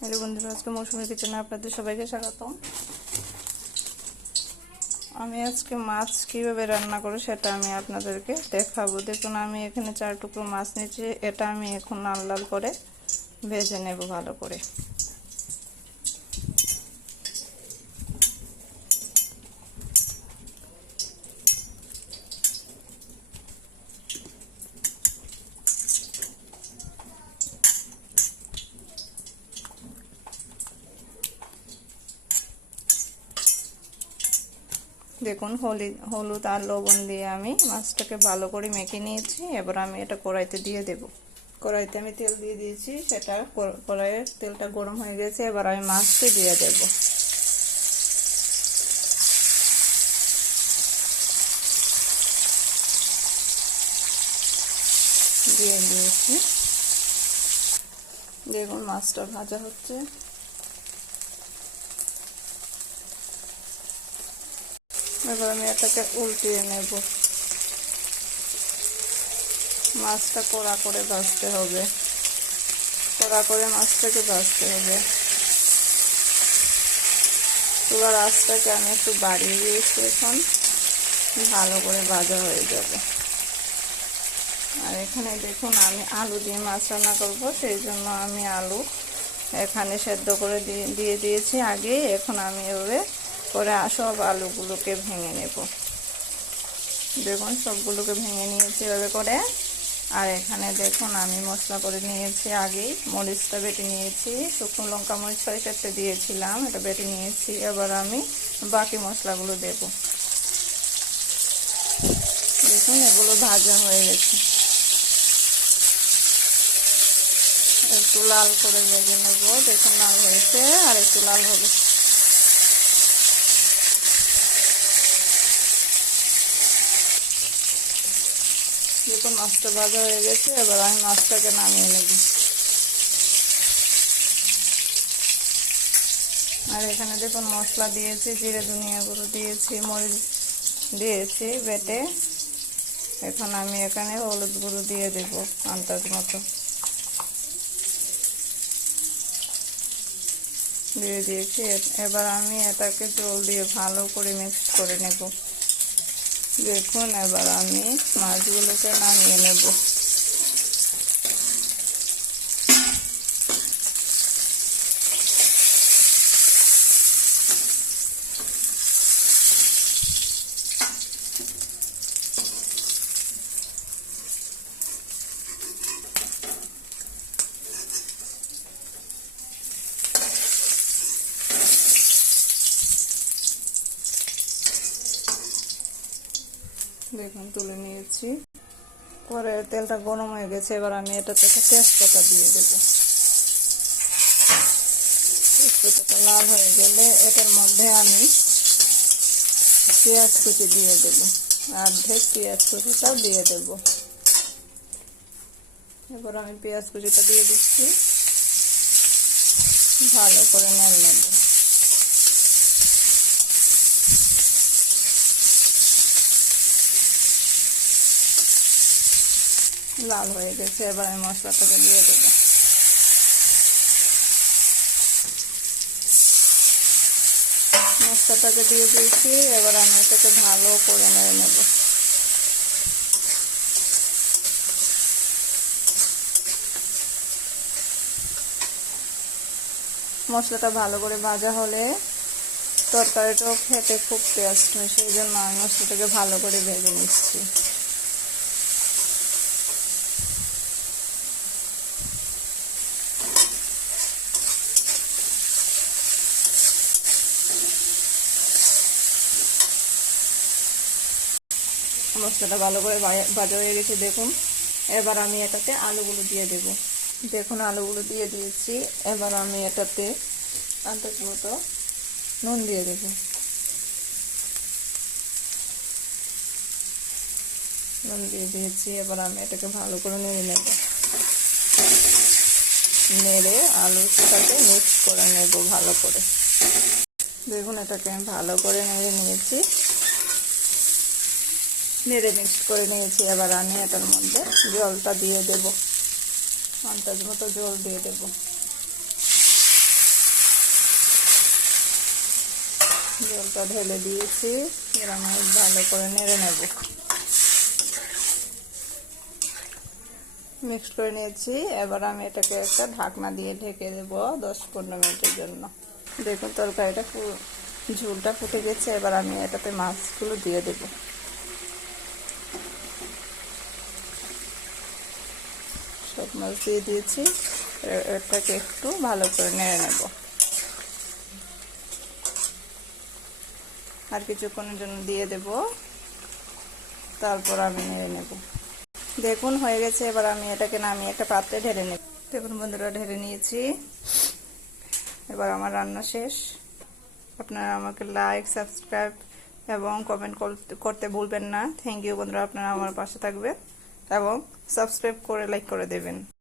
Hello বন্ধুরা, আজকে মৌসুমী কিচেনে আপনাদের সবাইকে স্বাগতম। আমি আজকে মাছ কীভাবে রান্না করি সেটা আমি আপনাদেরকে দেখাবো। দেখুন, আমি এখানে 4 টুকরো মাছ নিয়েছি। এটা আমি এখন লাল লাল করে ভেজে নেব ভালো করে। দেখুন, হলুদ আর লবণ দিয়ে আমি মাছটাকে ভালো করে মেখে নিয়েছি। এবার আমি এটা কড়াইতে দিয়ে দেব। কড়াইতে আমি তেল দিয়ে দিয়েছি, সেটা কড়াইয়ের তেলটা গরম হয়ে গেছে। এবার আমি মাছটি দিয়ে দেব। দিয়ে দিয়েছি। দেখুন, মাছটা ভাজা হচ্ছে। এবার আমি এটাকে উল্টিয়ে নেব। মাছটা কড়া করে ভাজতে হবে, কড়া করে মাছটাকে ভাজতে হবে। চুলার আঁচটাকে আমি একটু বাড়িয়ে দিয়েছি, এখন ভালো করে ভাজা হয়ে যাবে। আর এখানে দেখুন, আমি আলু দিয়ে মাছ রান্না করবো, সেই জন্য আমি আলু এখানে সেদ্ধ করে দিয়ে দিয়েছি আগে। এখন আমি এভাবে করে সব আলুগুলোকে ভেঙে নেব। দেখুন, সবগুলোকে ভেঙে নিয়েছি এভাবে করে। আর এখানে দেখুন, আমি মশলা করে নিয়েছি আগেই। মরিচটা বেটে নিয়েছি, শুকনো লঙ্কা মরিচ 6-7টে দিয়েছিলাম, এটা বেটে নিয়েছি। এবার আমি বাকি মশলাগুলো দেব। দেখুন, এগুলো ভাজা হয়ে গেছে। একটু লাল করে ভেজে নেব। দেখুন, লাল হয়েছে, আর একটু লাল হবে। দেখুন, মাছটা ভাজা হয়ে গেছে। এবার আমি মাছটাকে নামিয়ে নেব। আর এখানে দেখুন, মশলা দিয়েছি, জিরে ধনিয়া গুঁড়ো দিয়েছি, মরিচ দিয়েছি বেটে। এখন আমি এখানে হলুদ গুঁড়ো দিয়ে দেব আন্দাজ মতো। দিয়ে দিয়েছি। এবার আমি এটাকে জল দিয়ে ভালো করে মিক্স করে নেব। দেখুন, এবার আমি মাছগুলোকে নামিয়ে নেব। দেখুন, তুলে নিয়েছি। পরে তেলটা গরম হয়ে গেছে। এবার আমি এটাতে একটা তেজপাতা দিয়ে দেব। তেজপাতাটা লাল হয়ে গেলে এটার মধ্যে আমি পেঁয়াজ কুচি দিয়ে দেব। অর্ধেক পেঁয়াজ কুচিটাও দিয়ে দেব। এবার আমি পেঁয়াজ কুচিটা দিয়ে দিচ্ছি, ভালো করে নেড়ে নেব। লাল হয়ে গেছে। এবার আমি মশলাটাকে দিয়ে দেব। মশলাটাকে দিয়ে দিয়েছি। এবার আমি এটাকে ভালো করে নেড়ে নেব। মশলাটা ভালো করে ভাজা হলে তরকারিটাও খেতে খুব টেস্ট হয়, সেই জন্য আমি মশলাটাকে ভালো করে ভেজে নিচ্ছি। মশলাটা ভালো করে ভাজা হয়ে গেছে। দেখুন, এবার আমি এটাতে আলুগুলো দিয়ে দেব। দেখুন, আলুগুলো দিয়ে দিয়েছি। এবার আমি এটাতে আন্দাজ মতো নুন দিয়ে দেব। নুন দিয়ে দিয়েছি। এবার আমি এটাকে ভালো করে নেড়ে নেব। নেড়ে আলুটাকে মিক্স করে নেব ভালো করে। দেখুন, এটাকে আমি ভালো করে নেড়ে নিয়েছি, নেড়ে মিক্স করে নিয়েছি। এবার আমি এটার মধ্যে জলটা দিয়ে দেব। আন্দাজ মতো জল দিয়ে দেব। জলটা ঢেলে দিয়েছি, এবার আমি ভালো করে নেড়ে নেব। মিক্স করে নিয়েছি, এবার আমি এটাকে একটা ঢাকনা দিয়ে ঢেকে দেব 10-15 মিনিটের জন্য। দেখুন তরকারিটা ঝোলটা ফুটে গেছে, এবার আমি এটাতে মাছগুলো দিয়ে দেব। সব মাছ দিয়ে দিয়েছি, এটাকে একটু ভালো করে নেড়ে নেব। আর কিছুক্ষণের জন্য দিয়ে দেব, তারপর আমি নেড়ে নেব। দেখুন হয়ে গেছে, এবার আমি এটাকে নামিয়ে একটা পাত্রে ঢেলে নেব। দেখুন বন্ধুরা, ঢেলে নিয়েছি, এবার আমার রান্না শেষ। আপনারা আমাকে লাইক, সাবস্ক্রাইব এবং কমেন্ট করতে ভুলবেন না। থ্যাংক ইউ বন্ধুরা, আপনারা আমার পাশে থাকবেন এবং সাবস্ক্রাইব করে লাইক করে দেবেন।